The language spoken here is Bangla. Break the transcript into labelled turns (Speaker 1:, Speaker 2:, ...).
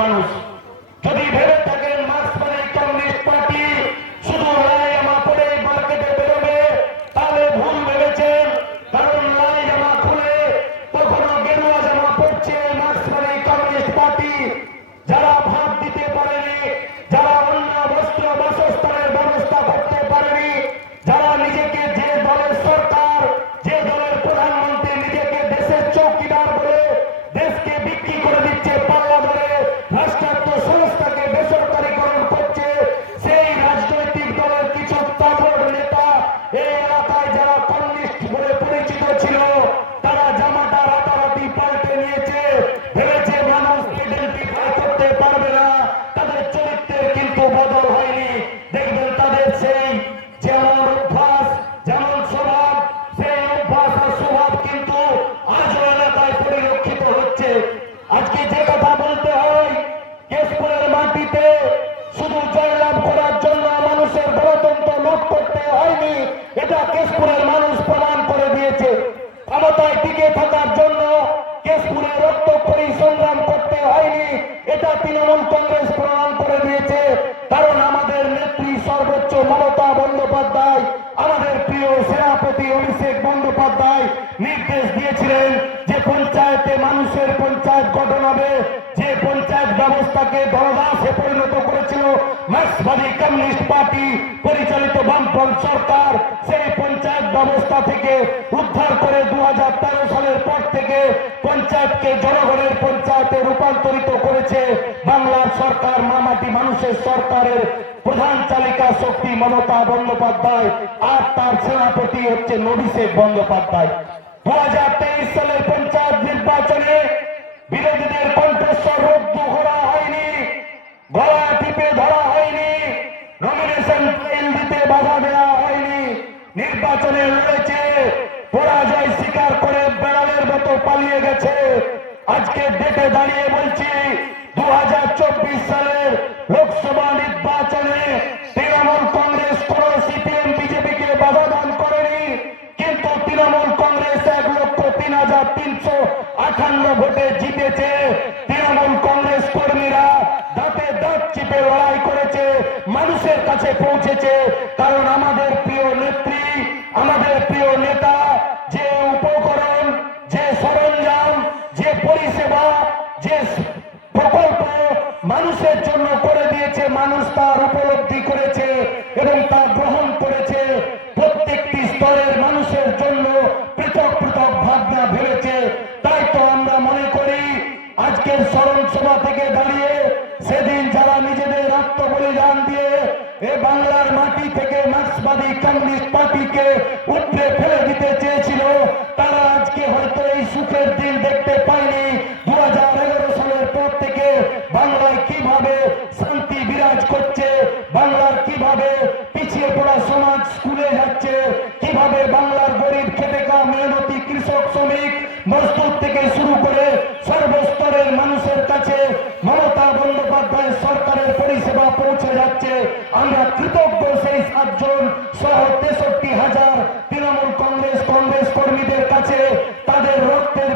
Speaker 1: মানুষ। যদি ভেবে থাকেন মার্ক্সবাদী কমিউনিস্ট পার্টি শুধু লাই জামা পরে মার্কেটে বেরোবে, তাহলে ভুল ভেবেছেন, কারণ লাই জামা খুলে কখনো গেরুয়া জামা পড়ছে মার্ক্সবাদী কমিউনিস্ট পার্টি। যারা ভাত দিতে পারেনি থাকার জন্য কেশপুরে রক্তক্ষয়ী সংগ্রাম করতে হয়নি। এটা তৃণমূল কংগ্রেস প্রমাণ করে দিয়েছে। কারণ আমাদের নেত্রী সর্বোচ্চ মমতা বন্দ্যোপাধ্যায়, আমাদের প্রিয় সেনাপতি অভিষেক বন্দ্যোপাধ্যায় নির্দেশ দিয়েছিলেন যে পঞ্চায়েতে মানুষের পঞ্চায়েত গঠন হবে। যে পঞ্চায়েত ব্যবস্থাকে দলদাসে পরিণত করেছিল মার্ক্সবাদী কমিউনিস্ট পার্টি, পরিচালিত বামফ্রন্ট সরকার, সেই পঞ্চায়েত ব্যবস্থা থেকে উদ্ধার করে দু সালের পর থেকে পঞ্চায়েতকে জনগণের পঞ্চায়েতে রূপান্তরিত করেছে বাংলার সরকার মামাটি মানুষের সরকারের প্রধান চালিকা শক্তি মমতা বন্দ্যোপাধ্যায় আর তার সেনাপতি হচ্ছে নবীশেখ বন্দ্যোপাধ্যায়। দু হাজার তেইশ সালের পঞ্চায়েত নির্বাচনে বিরোধীদের কণ্ঠস্বর রুদ্ধ করা হয়নি, গলা টিপে ধরা হয়নি নমিনেশন ফাইল দিতে বাধা দেওয়া হয়নি, নির্বাচনে লড়েছে, পরাজয় স্বীকার করে বেড়ালের মতো পালিয়ে গেছে। আজকে ডেটে দাঁড়িয়ে বলছি দু হাজার চব্বিশ সালের লোকসভা নির্বাচনে তৃণমূল কংগ্রেস কোন সিপিএম, বিজেপিকে বাধা দান করেনি, কিন্তু তৃণমূল কংগ্রেস এক লক্ষ তিন হাজার তিনশো আঠান্ন ভোটে জিতেছে। তৃণমূল কংগ্রেস কর্মীরা দাঁতে দাঁত চিপে লড়াই করেছে, মানুষের কাছে পৌঁছেছে, কারণ আমাদের প্রিয় নেত্রী মানুষের জন্য করে দিয়েছে, মানুষ তার উপলব্ধি করেছে এবং তা গ্রহণ করেছে। প্রত্যেকটি স্তরের মানুষের জন্য পৃথক পৃথক ভাবনা ভেবেছে। তাই তো আমরা মনে করি, আজকের স্মরণ সভা থেকে দাঁড়িয়ে সেদিন যারা নিজেদের আত্মবলিদান দিয়ে এ বাংলার মাটি থেকে মার্ক্সবাদী কমিউনিস্ট পার্টিকে উপড়ে ফেলে দিতে চেয়েছিল, তারা আজকে হয়তো এই সুখের দিন দেখতে পায়নি। শ্রমিক মজদুর থেকে শুরু করে সর্বস্তরের মানুষের কাছে মমতা বন্দ্যোপাধ্যায় সরকারের পরিষেবা পৌঁছে যাচ্ছে। আমরা কৃতজ্ঞ সেই সাতজন সহ তেষট্টি হাজার তৃণমূল কংগ্রেস কংগ্রেস কর্মীদের কাছে তাদের রক্তের